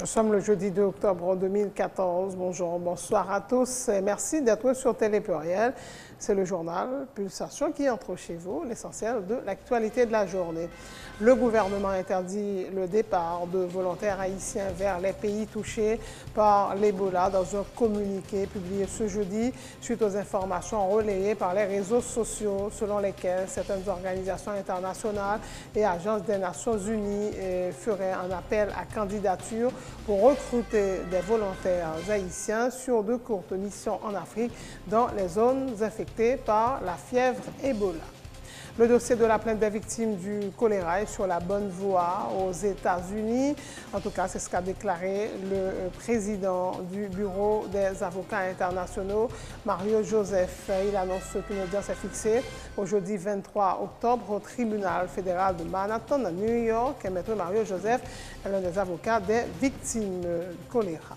Nous sommes le jeudi 2 octobre 2014. Bonjour, bonsoir à tous et merci d'être sur Télé Pluriel. C'est le journal Pulsation qui entre chez vous, l'essentiel de l'actualité de la journée. Le gouvernement interdit le départ de volontaires haïtiens vers les pays touchés par l'Ebola dans un communiqué publié ce jeudi suite aux informations relayées par les réseaux sociaux selon lesquelles certaines organisations internationales et agences des Nations Unies feraient un appel à candidature pour recruter des volontaires haïtiens sur de courtes missions en Afrique dans les zones infectées par la fièvre Ebola. Le dossier de la plainte des victimes du choléra est sur la bonne voie aux États-Unis. En tout cas, c'est ce qu'a déclaré le président du Bureau des avocats internationaux, Mario Joseph. Il annonce qu'une audience est fixée au jeudi 23 octobre au tribunal fédéral de Manhattan, à New York. Et maître Mario Joseph est l'un des avocats des victimes du choléra.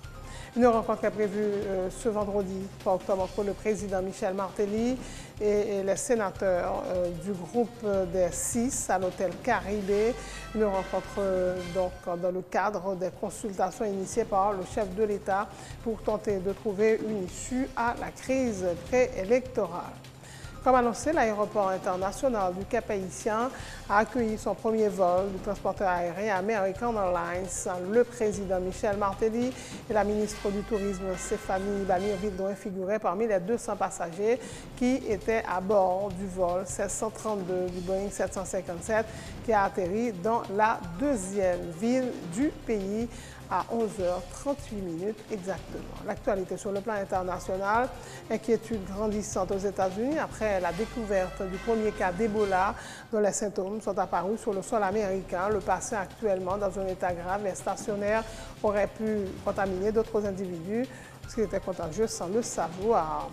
Une rencontre est prévue ce vendredi 3 octobre entre le président Michel Martelly et les sénateurs du groupe des 6 à l'hôtel Caribé. Une rencontre donc dans le cadre des consultations initiées par le chef de l'État pour tenter de trouver une issue à la crise préélectorale. Comme annoncé, l'aéroport international du Cap-Haïtien a accueilli son premier vol du transporteur aérien American Airlines. Le président Michel Martelly et la ministre du Tourisme Stéphanie Banir-Vildon figuraient parmi les 200 passagers qui étaient à bord du vol 1632 du Boeing 757 qui a atterri dans la deuxième ville du pays à 11h38 exactement. L'actualité sur le plan international, inquiétude grandissante aux États-Unis après la découverte du premier cas d'Ebola dont les symptômes sont apparus sur le sol américain. Le patient actuellement dans un état grave et stationnaire aurait pu contaminer d'autres individus, ce qui était contagieux sans le savoir.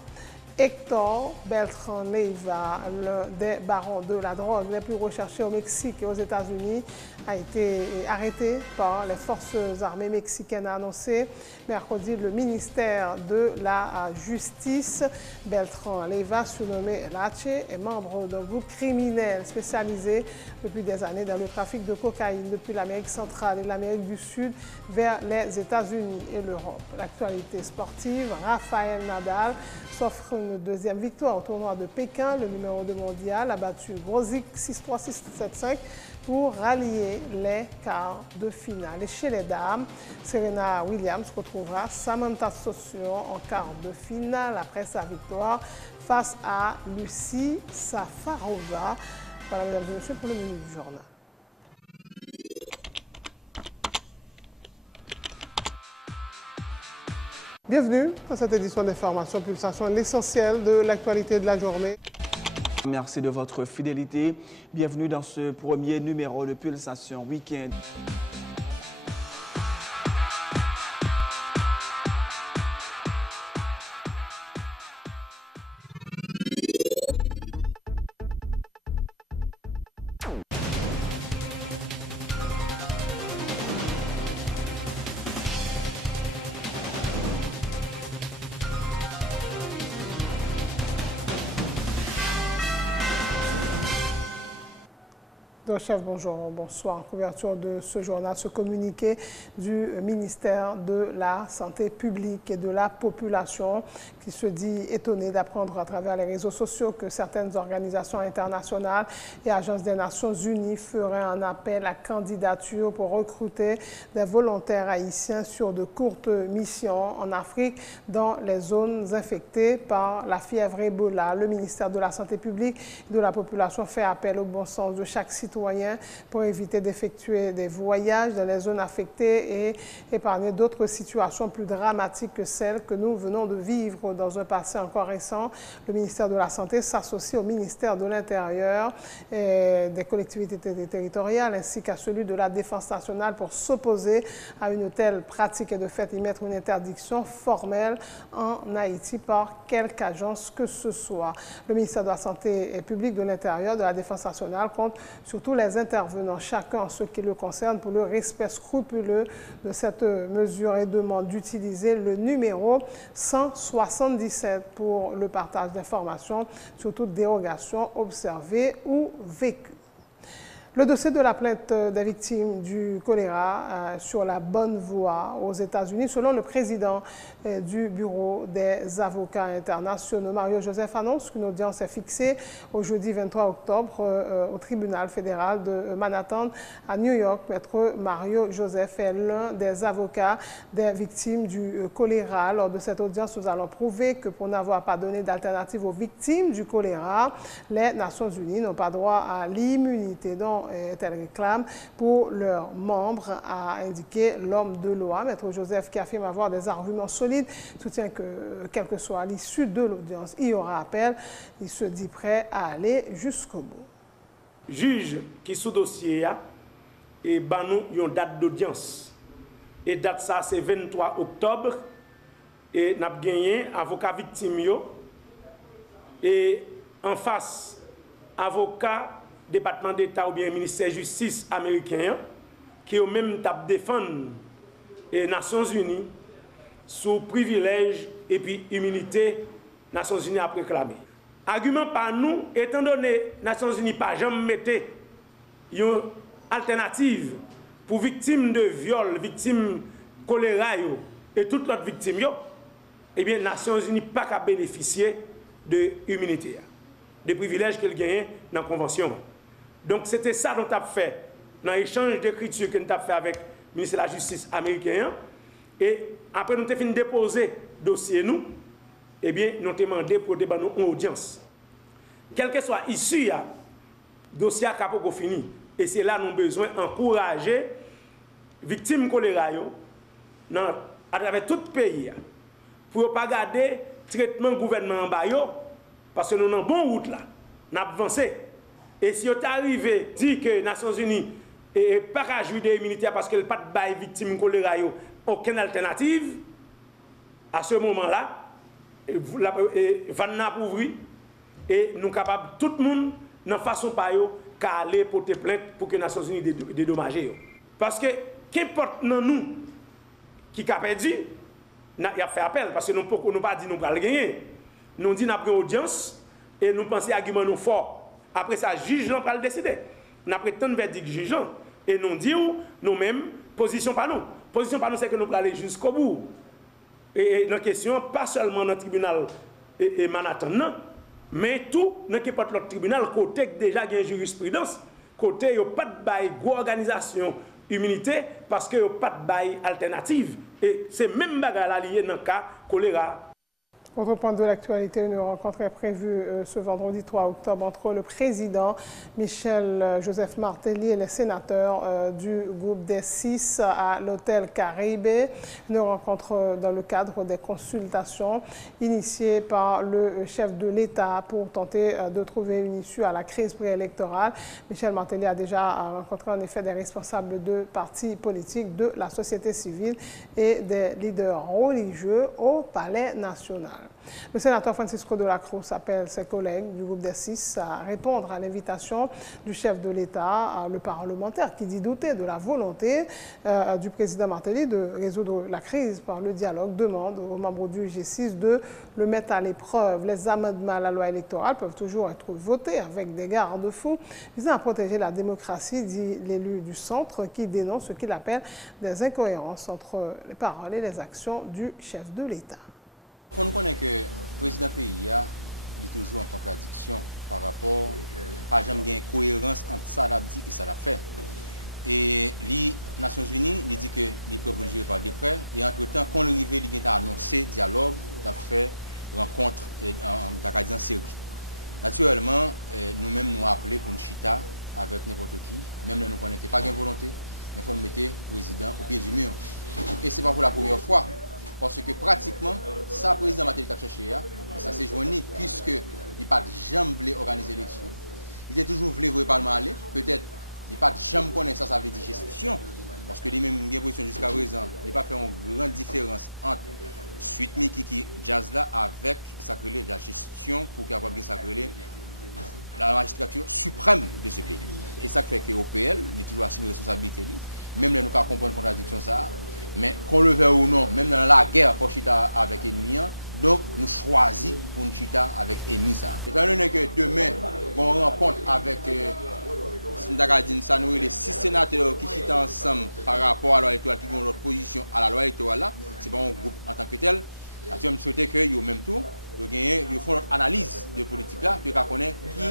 Héctor Beltran Leiva, l'un des barons de la drogue les plus recherchés au Mexique et aux États-Unis, a été arrêté par les forces armées mexicaines, a annoncé mercredi le ministère de la Justice. Beltran Leiva, surnommé Lache, est membre d'un groupe criminel spécialisé depuis des années dans le trafic de cocaïne depuis l'Amérique centrale et l'Amérique du Sud vers les États-Unis et l'Europe. L'actualité sportive, Rafael Nadal s'offre une deuxième victoire au tournoi de Pékin. Le numéro 2 mondial a battu Grosic 6-3, 6-7-5 pour rallier les quarts de finale. Et chez les dames, Serena Williams retrouvera Samantha Stosur en quart de finale après sa victoire face à Lucie Safarova. Voilà, mesdames et messieurs, pour le menu du journal. Bienvenue dans cette édition d'Information Pulsation, l'essentiel de l'actualité de la journée. Merci de votre fidélité. Bienvenue dans ce premier numéro de Pulsation Week-end. Chef, bonjour, bonsoir. En couverture de ce journal, ce communiqué du ministère de la Santé publique et de la Population qui se dit étonné d'apprendre à travers les réseaux sociaux que certaines organisations internationales et agences des Nations Unies feraient un appel à candidature pour recruter des volontaires haïtiens sur de courtes missions en Afrique dans les zones infectées par la fièvre Ebola. Le ministère de la Santé publique et de la Population fait appel au bon sens de chaque citoyen pour éviter d'effectuer des voyages dans les zones affectées et épargner d'autres situations plus dramatiques que celles que nous venons de vivre dans un passé encore récent. Le ministère de la Santé s'associe au ministère de l'Intérieur et des collectivités territoriales ainsi qu'à celui de la Défense nationale pour s'opposer à une telle pratique et de fait y mettre une interdiction formelle en Haïti par quelque agence que ce soit. Le ministère de la Santé publique, de l'Intérieur, de la Défense nationale compte sur tous les intervenants, chacun en ce qui le concerne, pour le respect scrupuleux de cette mesure et demande d'utiliser le numéro 177 pour le partage d'informations sur toute dérogation observée ou vécue. Le dossier de la plainte des victimes du choléra sur la bonne voie aux États-Unis, selon le président du Bureau des avocats internationaux, Mario Joseph, annonce qu'une audience est fixée au jeudi 23 octobre au tribunal fédéral de Manhattan à New York. Maître Mario Joseph est l'un des avocats des victimes du choléra. Lors de cette audience, nous allons prouver que pour n'avoir pas donné d'alternative aux victimes du choléra, les Nations Unies n'ont pas droit à l'immunité dont elles réclament pour leurs membres, a indiqué l'homme de loi. Maître Joseph, qui affirme avoir des arguments solides, soutient que, quelle que soit l'issue de l'audience, il y aura appel. Il se dit prêt à aller jusqu'au bout. Juge qui sous dossier et ban nous une date d'audience. Et date ça c'est 23 octobre et n'a gagné avocat victime yo et en face avocat département d'État ou bien ministère de justice américain qui au même tap défendre les Nations Unies sous privilège et puis immunité Nations Unies a réclamé. Argument par nous, étant donné Nations Unies pas jamais mettait une alternative pour victimes de viol, victimes choléra et toutes les victimes, eh bien Nations Unies pas qu'à bénéficier de immunité, de privilèges qu'elle gagne dans la convention. Donc c'était ça dont on a fait dans l'échange d'écriture que nous avons fait avec le ministre de la Justice américain. Et après nous avons fini de déposer le dossier, nous, eh bien, nous avons demandé pour débattre une audience. Quelle que soit l'issue, le dossier a fini. Et c'est là que nous avons besoin d'encourager les victimes choléra à travers tout le pays pour ne pas garder le traitement gouvernement en bas, parce que nous sommes en bonne route là, nous avons avancé. Et si vous arrivez à dire que les Nations Unies n'est pas qu'à jouir des immunités parce qu'elle n'a pas de victimes choléra, aucune alternative, à ce moment-là, Vanna pour et nous sommes capables, tout le monde, de façon pas qu'à aller porter plainte pour que les Nations Unies dédommagent. Parce que, qu'importe nous qui a perdu, il a fait appel, parce que nous ne pas dit nous allons gagner. Nous disons nous avons une audience et nous pensons argument nous fort. Après ça, le juge va le décider. Nous prétendons verdict juge et nous disons nous-mêmes, position par nous. Position par nous, c'est que nous allons aller jusqu'au bout. Et dans la question, pas seulement dans le tribunal et Manhattan, non, mais tout dans n'importe l'autre tribunal, côté déjà il y a une jurisprudence, côté il n'y a pas de bail, organisation, immunité, parce qu'il n'y a pas de bail alternative. Et c'est même bagarre lié dans le cas choléra. Autre point de l'actualité, une rencontre est prévue ce vendredi 3 octobre entre le président Michel Joseph Martelly et les sénateurs du groupe des 6 à l'hôtel Caraïbes. Une rencontre dans le cadre des consultations initiées par le chef de l'État pour tenter de trouver une issue à la crise préélectorale. Michel Martelly a déjà rencontré en effet des responsables de partis politiques, de la société civile et des leaders religieux au Palais national. Le sénateur Francisco de la Cruz appelle ses collègues du groupe des 6 à répondre à l'invitation du chef de l'État, le parlementaire, qui dit douter de la volonté du président Martelly de résoudre la crise par le dialogue, demande aux membres du G6 de le mettre à l'épreuve. Les amendements à la loi électorale peuvent toujours être votés avec des garde-fous visant à protéger la démocratie, dit l'élu du centre, qui dénonce ce qu'il appelle des incohérences entre les paroles et les actions du chef de l'État. On connaît que le président du pays est toujours en contradiction par rapport à jamais une cohérence entre ça l'a dit et ça l'a fait. Et les Nations Unies dit que les peuples jouer par décret et entre-temps, quand l'arrivée, il a annoncé dialogue, il a fait rencontre en série. Naturellement, nous-mêmes nous appelons pour une chita avec n'importe qui, même si nous ne connaissons pas de volonté, mais il faut mettre le président au pied du mur. Et ce n'est pas pour la première fois. Parce que pratiquement, ça, le président Martelly a cherché, ça s'est joint, puisque il n'a pas jamais organisé l'élection. Il a toujours voulu voir le Parlement aller. Peut-être il n'a pas jamais connu ça, ça veut dire gestion. Parce que lui-même, il a position jusqu'à présent, il n'a pas fait une grande différence entre suite Mikiki Jazz là avec la gestion pour qu'il y ait la magistrature suprême de ce pays. Et ça fait que l'OPL, il a toujours assumé la responsabilité. Même si nous comprenons une contradiction, ça. Mais qu'on le veuille ou non, même dans la guerre pour chita avec l'ennemi, donc nous choisissons pour nous chita avec l'ennemi. Étant donné que demain, on rencontre avec ça nous les 6 sénateurs qui sont ensemble par rapport à la loi électorale, qui ont leur position à la loi électorale là, c'est pas un groupe en tant que tel. Je me souhaite que au même tour, ils font une analyse de politique là, puis qu'on connaît qui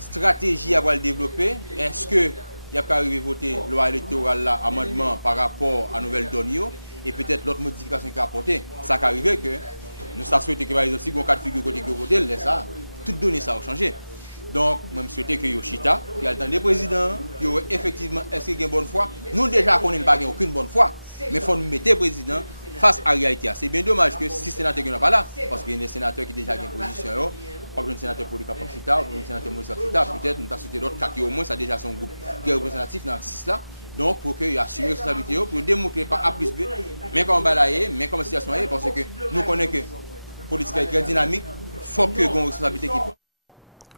stratégie à le développer. Est-ce que il y a pas arrivé voter la loi électorale là, amendement par rapport à nouvelle donne et peut-être l'autre modification qui a apporté. Ça qui arrivé que nous ça souhaité que par exemple si on cas de figure côté que voter, ça toutes données ça a changé. Donc, moi, je souhaite que Yoshita, qui a le temps des présidents, qui aurait effectivement, est-ce qu'il y a une bonne foi? Nous, déjà, qu'on n'a pas aucune bonne foi, mais il faut nous mettre le président face à la réalité. C'est bien dommage que si les sénateurs ne sont pas là, parce qu'il y a des sénateurs qui ont déjà une position, comme un sénateur politique comme Chita, ou un sénateur Moïse Chita, peut-être, nous avons souhaité d'autres quatre, au moins, ça a déjà son groupe qui est représentatif dans 6 là. Donc, pour qu'ils assument la responsabilité, pour démontrer par A plus B, mais comme balayer, mais comme situation, parce que nous connaissons que la politique est très dynamique, il faut que nous une responsabilité qui prend.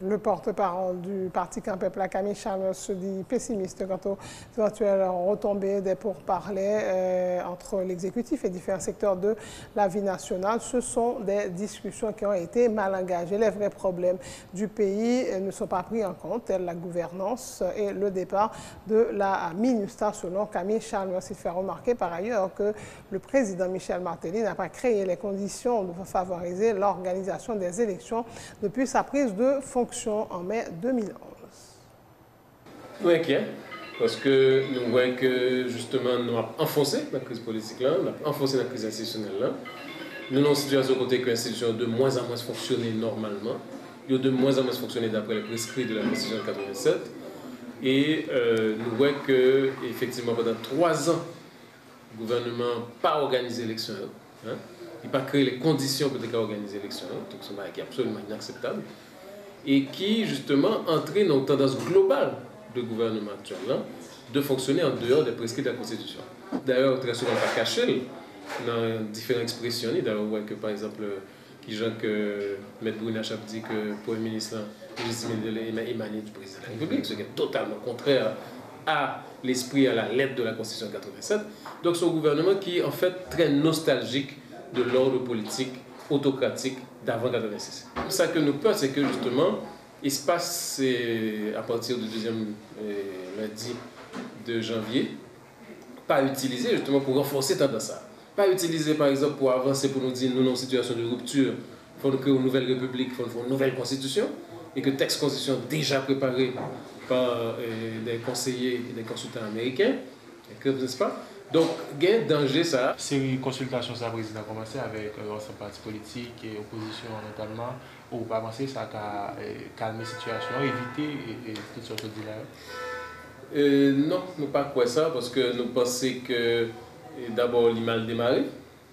Le porte-parole du Parti Campepla, Camille Chalmers, se dit pessimiste quant aux éventuelles retombées des pourparlers entre l'exécutif et différents secteurs de la vie nationale. Ce sont des discussions qui ont été mal engagées. Les vrais problèmes du pays ne sont pas pris en compte, tels la gouvernance et le départ de la MINUSTAH, selon Camille Chalmers. Il fait remarquer par ailleurs que le président Michel Martelly n'a pas créé les conditions de favoriser l'organisation des élections depuis sa prise de fonction en mai 2011. Nous sommes inquiets parce que nous voyons que justement nous avons enfoncé la crise politique là, nous avons enfoncé la crise institutionnelle là. Nous avons une situation côté que l'institution de moins en moins fonctionner normalement, il de moins en moins fonctionner d'après les prescrits de la Constitution de 87. Et nous voyons que effectivement pendant 3 ans, le gouvernement n'a pas organisé l'élection. Hein? Il n'a pas créé les conditions pour organiser l'élection. Donc c'est absolument inacceptable. Et qui, justement, entraîne une tendance globale du gouvernement actuel là, de fonctionner en dehors des prescrits de la Constitution. D'ailleurs, très souvent, pas caché dans différentes expressions. D'ailleurs, on voit que, par exemple, que M. Brunachap dit que le Premier ministre émané du président de la République, ce qui est totalement contraire à l'esprit, à la lettre de la Constitution de 87. Donc, c'est un gouvernement qui est en fait très nostalgique de l'ordre politique autocratique d'avant 86. Ça que nous peur, c'est que justement, il se passe à partir du deuxième lundi de janvier, pas utilisé justement pour renforcer tendance ça. Pas utilisé par exemple pour avancer, pour nous dire nous, en situation de rupture, il faut créer une nouvelle république, il faut une nouvelle constitution, et que le texte constitution déjà préparé par des conseillers et des consultants américains, n'est-ce pas? Donc, il y a un danger, ça. C'est une consultation, ça, le président a commencé avec son parti politique et opposition notamment, ou pas avancer, ça a calmé la situation, éviter et toutes sortes de dilemme. Non, nous ne pas quoi ça, parce que nous pensons que d'abord, il a mal démarré,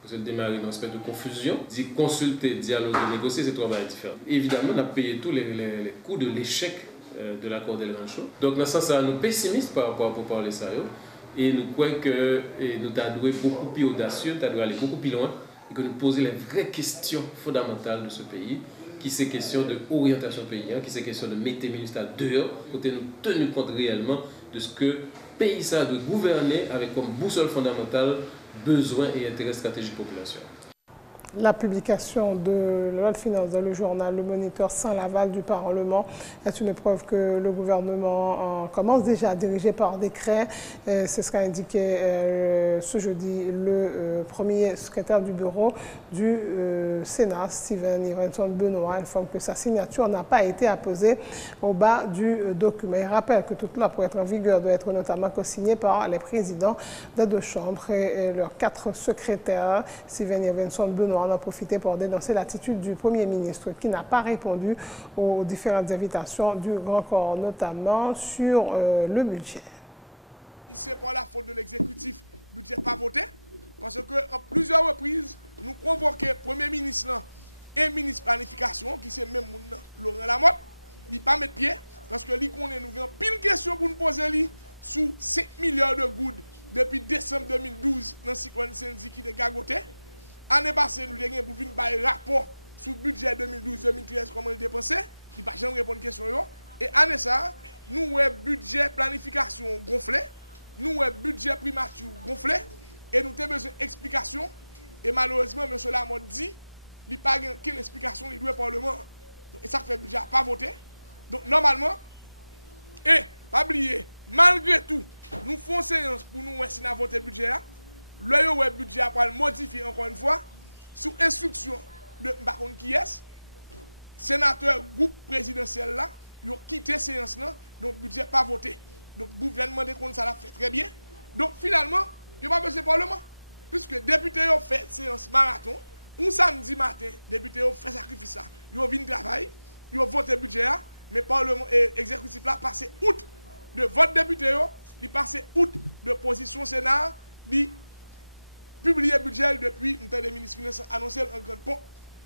parce que démarrer dans une espèce de confusion. Dire consulter, dialoguer, négocier, c'est trois choses différentes. Évidemment, on a payé tous les coûts de l'échec de l'accord d'El Rancho. Donc, dans ce sens, nous pessimistes par rapport à parler ça. Et nous croyons que nous devons être beaucoup plus audacieux, nous devons aller beaucoup plus loin et que nous poser les vraies questions fondamentales de ce pays, qui c'est question de orientation pays, qui c'est question de mettre le ministère dehors, côté nous tenir compte réellement de ce que le pays ça doit gouverner avec comme boussole fondamentale besoins et intérêts stratégiques de la population. La publication de la loi de finances dans le journal Le Moniteur sans l'aval du Parlement est une preuve que le gouvernement commence déjà à diriger par décret. C'est ce qu'a indiqué ce jeudi le premier secrétaire du bureau du Sénat, Steven Ivenson Benoît. Il informe que sa signature n'a pas été apposée au bas du document. Il rappelle que toute loi pour être en vigueur doit être notamment co-signée par les présidents des 2 chambres et leurs 4 secrétaires. Steven Ivenson Benoît en a profité pour dénoncer l'attitude du Premier ministre qui n'a pas répondu aux différentes invitations du Grand Corps, notamment sur le budget. C'est pas la faute de l'exécutif, le budget pas voté, parce qu'en plusieurs reprises, nous convoquons le Premier ministre et le ministre de la Planification, qui c'est même Laurent Lamotte, il pas mettre pied, parce que lui connaît nous avons pile de questions pour nous poser lui sous 5 milliards de gouttes depuis décembre 2012 dans le cyclone Sandy qui est gagoté. L'année passée, nous avons pour venir un rapport sur le budget 2012-2013, comment il est dépensé. Il n'a pas jamais répondu à la question. Et l'année ça, nous avons budget planification gonflé, nous avons budget primature gonflé, et nous avons besoin d'explications. Et malheureusement, M. Lamotte dit qu'il n'y a pas qu'une explication, il doit au Parlement. Et ça fait que le budget n'a pas voté. Donc normalement, et pas oublier, malgré tout, nous faisons séance pour nous si nous avons voté le budget. Le budget après le modifier encore une fois, sous instruction de Baron qui est, sénateur groupe présidentiel là, ils ont quitté séance là, donc le budget pas voté. Donc le gouvernement de comptes ça l'a fait très bien. Donc finalement, il n'y a pas besoin de parlement. Puisque les députés ont fait séance marathon, un samedi matin, les députés ont fait sacrifice ça. Ils ont venu travailler, ils ont voté le budget là, mais le parlement exécutif là passé août de vote député, il passé août de position Sénat, il publié le budget depuis le ministre des Finances annoncé un grand pont.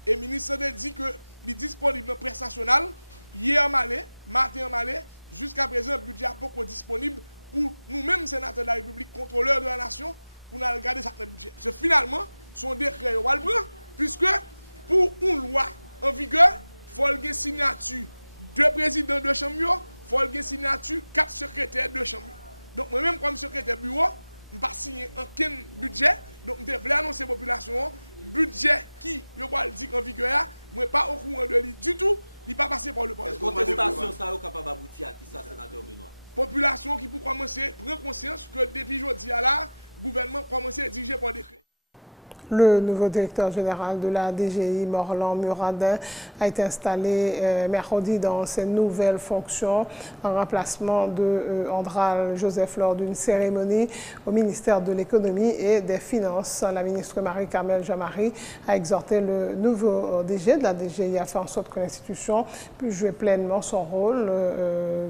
Et le ministre a dit que il est disponible dans la presse nationale, hier malais, matin malais, jusqu'à présent, le budget n'est pas disponible pour nous-mêmes, sénateurs de la République, contrôleurs de la nation, pour nous regarder ça dans le budget. Parce que finalement, son décret est le prendre, puisque pour une loi en vigueur, il faut une signature de président de chambre, il faut une signature 4 secrétaires de chambre. Donc, moi-même, comme secrétaire bureau, je ne vais pas signer aucun budget. Donc, je voulais annoncer à la population, budget qui, je vais dire en vigueur, je ne suis pas au courant de lui du tout, il n'est pas passé par le Parlement. Est-ce que la contestation ça est capable d'aboutir à qui ça, sénateur Benoît? Population qui pour commencer prend conscience que depuis aujourd'hui à là, le gouvernement commence à diriger par décret. Le nouveau directeur général de la DGI, Morlan Muradin, a été installé mercredi dans ses nouvelles fonctions en remplacement de Andral Joseph lors d'une cérémonie au ministère de l'Économie et des Finances. La ministre Marie-Carmel Jamari a exhorté le nouveau DG de la DGI à faire en sorte que l'institution puisse jouer pleinement son rôle,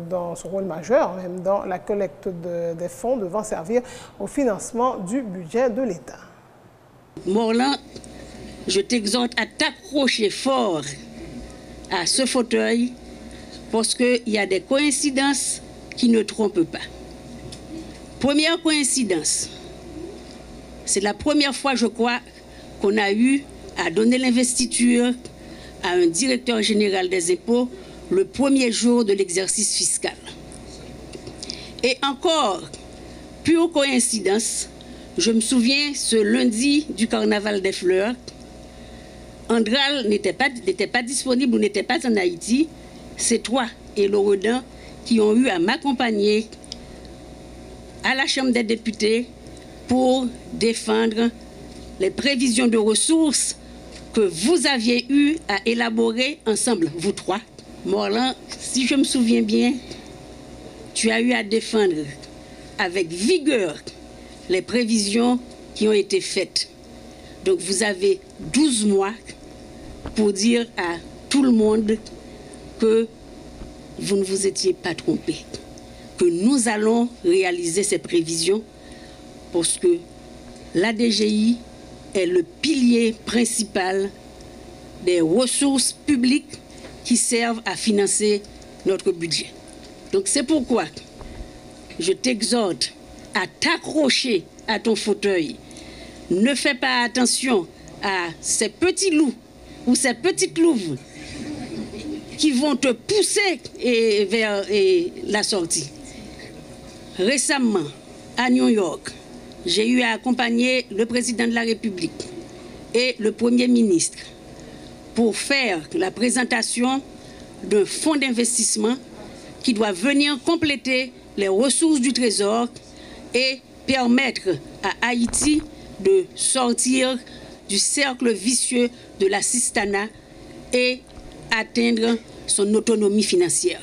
dans son rôle majeur, même dans la collecte des fonds devant servir au financement du budget de l'État. Morlan, je t'exhorte à t'accrocher fort à ce fauteuil parce qu'il y a des coïncidences qui ne trompent pas. Première coïncidence, c'est la première fois, je crois, qu'on a eu à donner l'investiture à un directeur général des impôts le premier jour de l'exercice fiscal. Et encore, pure coïncidence, je me souviens, ce lundi du Carnaval des Fleurs, Andral n'était pas disponible ou n'était pas en Haïti. C'est toi et Loredan qui ont eu à m'accompagner à la Chambre des députés pour défendre les prévisions de ressources que vous aviez eu à élaborer ensemble, vous trois. Morlan, si je me souviens bien, tu as eu à défendre avec vigueur les prévisions qui ont été faites. Donc vous avez 12 mois pour dire à tout le monde que vous ne vous étiez pas trompé, que nous allons réaliser ces prévisions parce que la DGI est le pilier principal des ressources publiques qui servent à financer notre budget. Donc c'est pourquoi je t'exhorte à t'accrocher à ton fauteuil. Ne fais pas attention à ces petits loups ou ces petites louves qui vont te pousser vers la sortie. Récemment, à New York, j'ai eu à accompagner le président de la République et le Premier ministre pour faire la présentation d'un fonds d'investissement qui doit venir compléter les ressources du Trésor et permettre à Haïti de sortir du cercle vicieux de l'assistanat et atteindre son autonomie financière.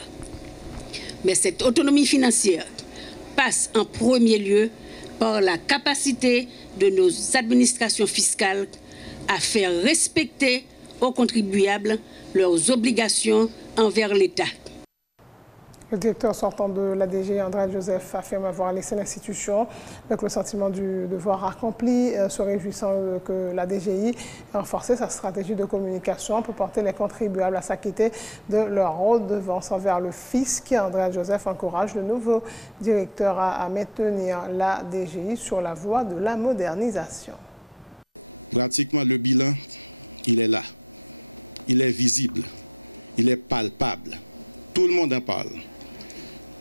Mais cette autonomie financière passe en premier lieu par la capacité de nos administrations fiscales à faire respecter aux contribuables leurs obligations envers l'État. Le directeur sortant de la DG, Andral Joseph, affirme avoir laissé l'institution avec le sentiment du devoir accompli, se réjouissant que la DGI ait renforcé sa stratégie de communication pour porter les contribuables à s'acquitter de leur redevance envers le fisc. Andral Joseph encourage le nouveau directeur à maintenir la DGI sur la voie de la modernisation. Pratiquement le bilan, il est là. Il est visible. Il est palpable. Tout le monde en parle.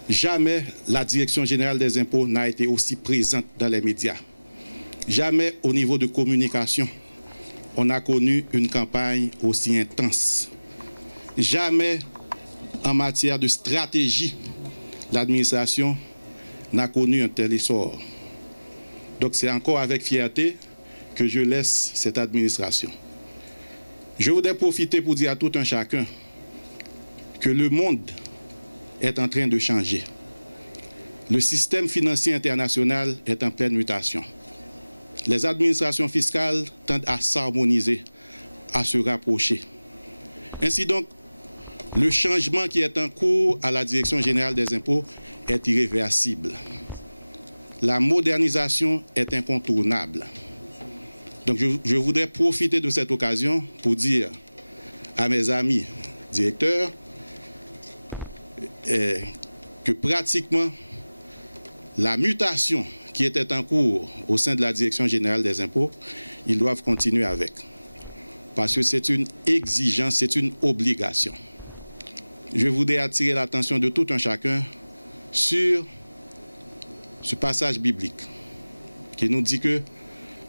Jamais la Direction générale des impôts n'a été aussi présente dans les médias. Jamais au niveau de communication, on a connu une campagne aussi intense. Jamais en matière de stratégie, l'administration n'a connu un tel essor. Donc c'est encore avec fierté que je laisse cette administration. Je voudrais profiter pour dire à tout un chacun que le monde est en train de changer. Le système financier international est en pleine mutation. Les administrations fiscales tendent à s'harmoniser, à se rapprocher. Ainsi donc, le changement qui est en cours à la Direction générale des impôts est irréversible. La modernisation est incontournable. Donc je voudrais profiter de cette occasion pour dire à mes amis directeurs que pratiquement la mutation qui était en cours au sein de la Direction générale des impôts, ils doivent continuer avec. Parce que c'est une exigence, c'est une obligation. Je voudrais attirer l'attention de tout un chacun sur ce passage biblique qui nous dit que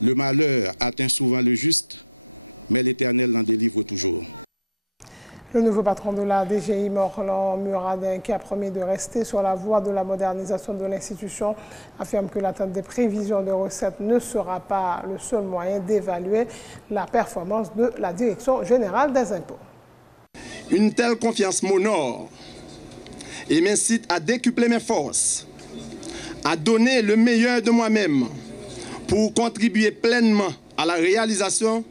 le malheur atteint souvent le juste, mais l'Éternel l'en délivre toujours. Le nouveau patron de la DGI, Morlan Muradin, qui a promis de rester sur la voie de la modernisation de l'institution, affirme que l'atteinte des prévisions de recettes ne sera pas le seul moyen d'évaluer la performance de la Direction générale des impôts. Une telle confiance m'honore et m'incite à décupler mes forces, à donner le meilleur de moi-même pour contribuer pleinement à la réalisation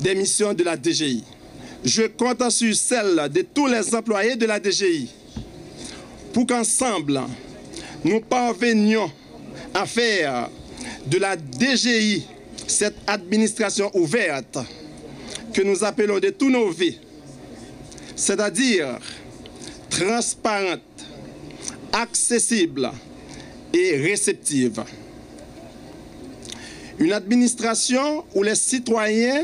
des missions de la DGI. Je compte sur celle de tous les employés de la DGI pour qu'ensemble, nous parvenions à faire de la DGI cette administration ouverte que nous appelons de tous nos vies, c'est-à-dire transparente, accessible et réceptive. Une administration où les citoyens,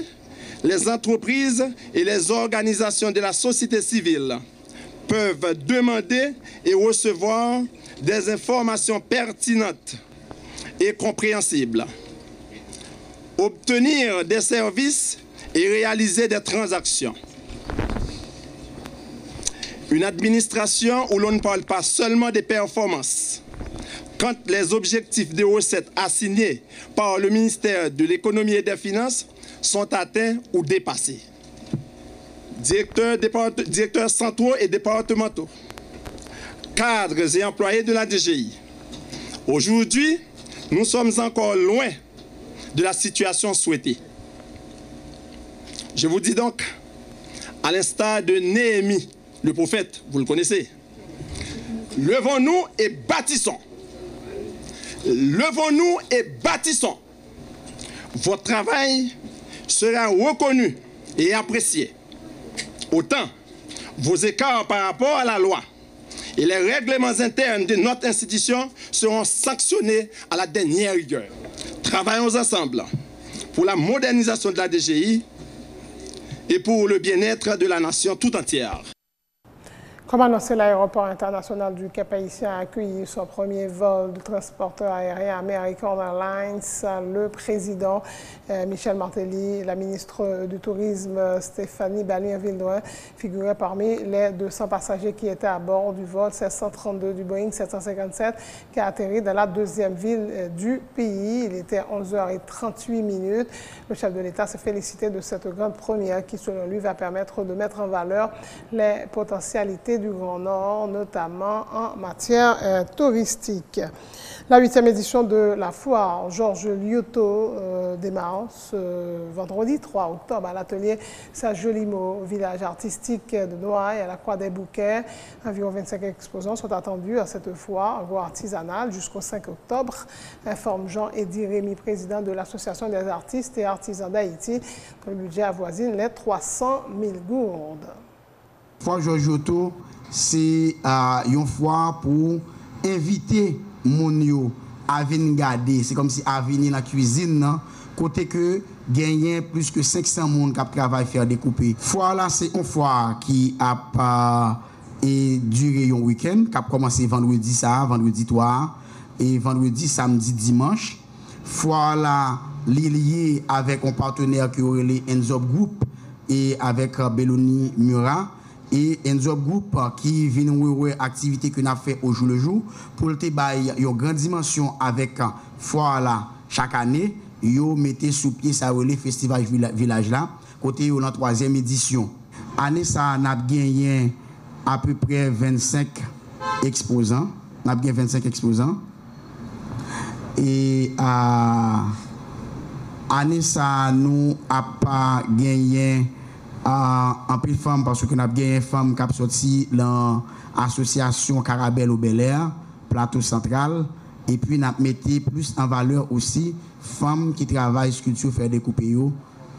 les entreprises et les organisations de la société civile peuvent demander et recevoir des informations pertinentes et compréhensibles, obtenir des services et réaliser des transactions. Une administration où l'on ne parle pas seulement des performances, quand les objectifs de recettes assignés par le ministère de l'Économie et des Finances sont atteints ou dépassés. Directeurs centraux et départementaux, cadres et employés de la DGI. Aujourd'hui, nous sommes encore loin de la situation souhaitée. Je vous dis donc, à l'instar de Néhémie, le prophète, vous le connaissez, levons-nous et bâtissons. Levons-nous et bâtissons. Votre travail sera reconnu et apprécié. Autant vos écarts par rapport à la loi et les règlements internes de notre institution seront sanctionnés à la dernière rigueur. Travaillons ensemble pour la modernisation de la DGI et pour le bien-être de la nation tout entière. Comme annoncé, l'aéroport international du Cap-Haïtien a accueilli son premier vol de transporteur aérien American Airlines. Le président Michel Martelly, la ministre du Tourisme Stéphanie Balien-Villedoin figuraient parmi les 200 passagers qui étaient à bord du vol 732 du Boeing 757 qui a atterri dans la deuxième ville du pays. Il était 11h38. Le chef de l'État s'est félicité de cette grande première qui, selon lui, va permettre de mettre en valeur les potentialités du Grand Nord, notamment en matière touristique. La 8e édition de la foire Georges Liotto démarre ce vendredi 3 octobre à l'atelier Saint-Jolimo, village artistique de Noailles, à la Croix des Bouquets. Environ 25 exposants sont attendus à cette foire artisanale jusqu'au 5 octobre, informe Jean-Éddy Rémy, président de l'Association des artistes et artisans d'Haïti, dont le budget avoisine les 300 000 gourdes. Foire Georges Liotto, c'est une foire pour inviter mon yo à venir garder. C'est comme si à venir dans la cuisine, côté que gagner plus que 500 personnes qui travaillent faire découper. Foire là, c'est une foire qui a duré un week-end, qui a commencé vendredi 3, et vendredi, samedi, dimanche. Foire là, lié avec un partenaire qui aurait les Enzo Group et avec Belloni Murat. et Enzo Group qui vient voir activité que nous avons fait au jour le jour pour le bail une grande dimension avec foire là chaque année yo mettez sous pied ça le festival village là côté yo la 3e édition année ça n'a gagné à peu près 25 exposants n'a gagné 25 exposants et année ça nous a pas gagné en pile femme parce que nous avons gagné une femme qui a sorti dans l'association Carabelle au Bel Air, plateau central, et puis nous avons mis plus en valeur aussi femmes qui travaillent sculpture, faire découper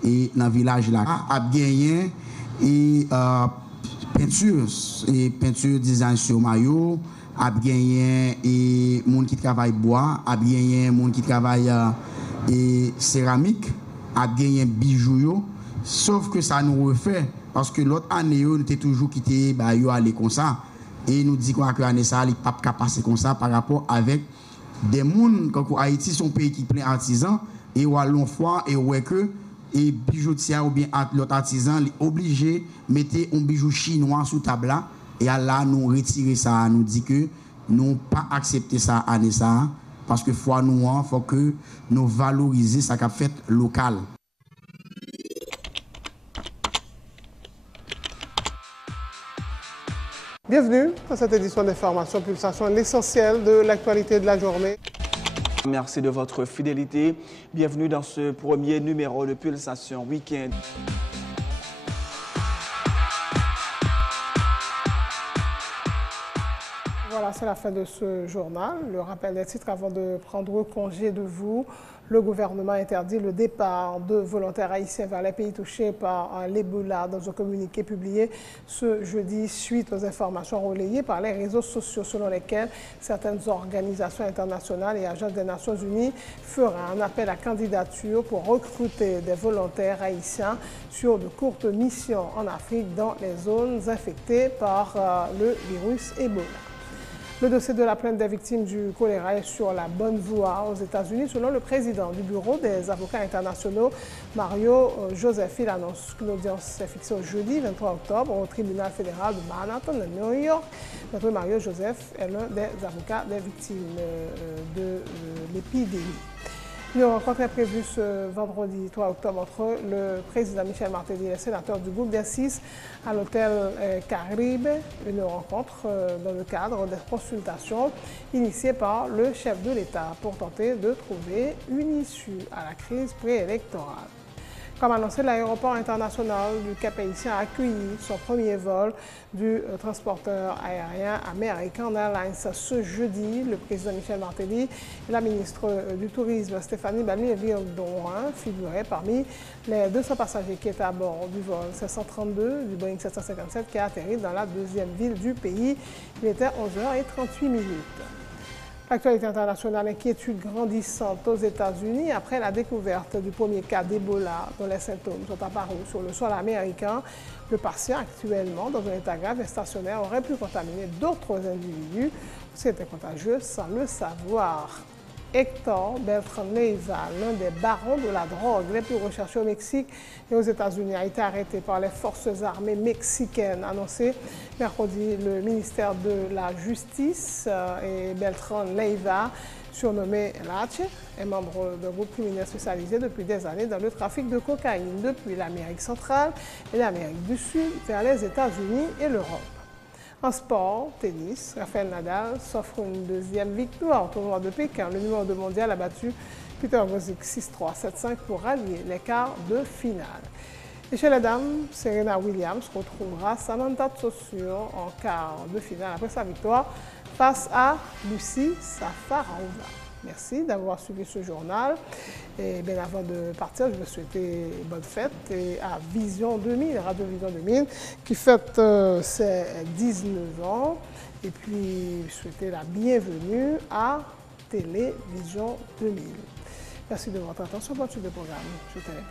et dans le village là. A gagné et peinture design sur maillot, a gagné et monde qui travaille bois, a gagné monde qui travaille et céramique, a gagné bijoux. Sauf que ça nous refait parce que l'autre année nous était toujours quitté yo aller comme ça et nous dit quoi que année ça il pas passer comme ça par rapport avec des monde comme Haïti son pays qui plein artisans et ou allons fois et ouais que et bijoutier ou bien l'autre artisan obligé mettre un bijou chinois sous table là et là nous retirer ça nous dit que nous pas accepter ça année ça parce que foi nous faut que nous valoriser ça qu'a fait local. Bienvenue dans cette édition d'information Pulsation, l'essentiel de l'actualité de la journée. Merci de votre fidélité. Bienvenue dans ce premier numéro de Pulsation Week-end. Voilà, c'est la fin de ce journal. Le rappel des titres avant de prendre congé de vous. Le gouvernement interdit le départ de volontaires haïtiens vers les pays touchés par l'Ebola dans un communiqué publié ce jeudi suite aux informations relayées par les réseaux sociaux selon lesquelles certaines organisations internationales et agences des Nations Unies feraient un appel à candidature pour recruter des volontaires haïtiens sur de courtes missions en Afrique dans les zones infectées par le virus Ebola. Le dossier de la plainte des victimes du choléra est sur la bonne voie aux États-Unis, selon le président du Bureau des avocats internationaux, Mario Joseph. Il annonce qu'une audience est fixée au jeudi 23 octobre au tribunal fédéral de Manhattan, à New York. Maître Mario Joseph est l'un des avocats des victimes de l'épidémie. Une rencontre est prévue ce vendredi 3 octobre entre le président Michel Martelly et le sénateur du groupe des 6 à l'hôtel Caribe. Une rencontre dans le cadre des consultations initiées par le chef de l'État pour tenter de trouver une issue à la crise préélectorale. Comme annoncé, l'aéroport international du Cap-Haïtien a accueilli son premier vol du transporteur aérien American Airlines ce jeudi. Le président Michel Martelly et la ministre du Tourisme Stéphanie Bali-Vildoin figuraient parmi les 200 passagers qui étaient à bord du vol 732 du Boeing 757 qui a atterri dans la deuxième ville du pays. Il était 11h38. L'actualité internationale, inquiétude grandissante aux États-Unis après la découverte du premier cas d'Ebola dont les symptômes sont apparus sur le sol américain. Le patient, actuellement dans un état grave et stationnaire, aurait pu contaminer d'autres individus. C'était contagieux sans le savoir. Hector Beltran Leiva, l'un des barons de la drogue les plus recherchés au Mexique et aux États-Unis, a été arrêté par les forces armées mexicaines, annoncé mercredi le ministère de la Justice. Et Beltran Leiva, surnommé Lache, est membre d'un groupe criminel spécialisé depuis des années dans le trafic de cocaïne depuis l'Amérique centrale et l'Amérique du Sud vers les États-Unis et l'Europe. En sport, tennis, Rafael Nadal s'offre une deuxième victoire au tournoi de Pékin. Le numéro 2 mondial a battu Peter Gosik 6-3, 7-5 pour rallier les quarts de finale. Et chez les dames, Serena Williams retrouvera Samantha Tsotsur en quart de finale après sa victoire face à Lucie Safarova. Merci d'avoir suivi ce journal. Et bien avant de partir, je vais souhaiter bonne fête à Vision 2000, Radio Vision 2000, qui fête ses 19 ans. Et puis souhaiter la bienvenue à Télévision 2000. Merci de votre attention. Bonne suite de programme sur Télévision.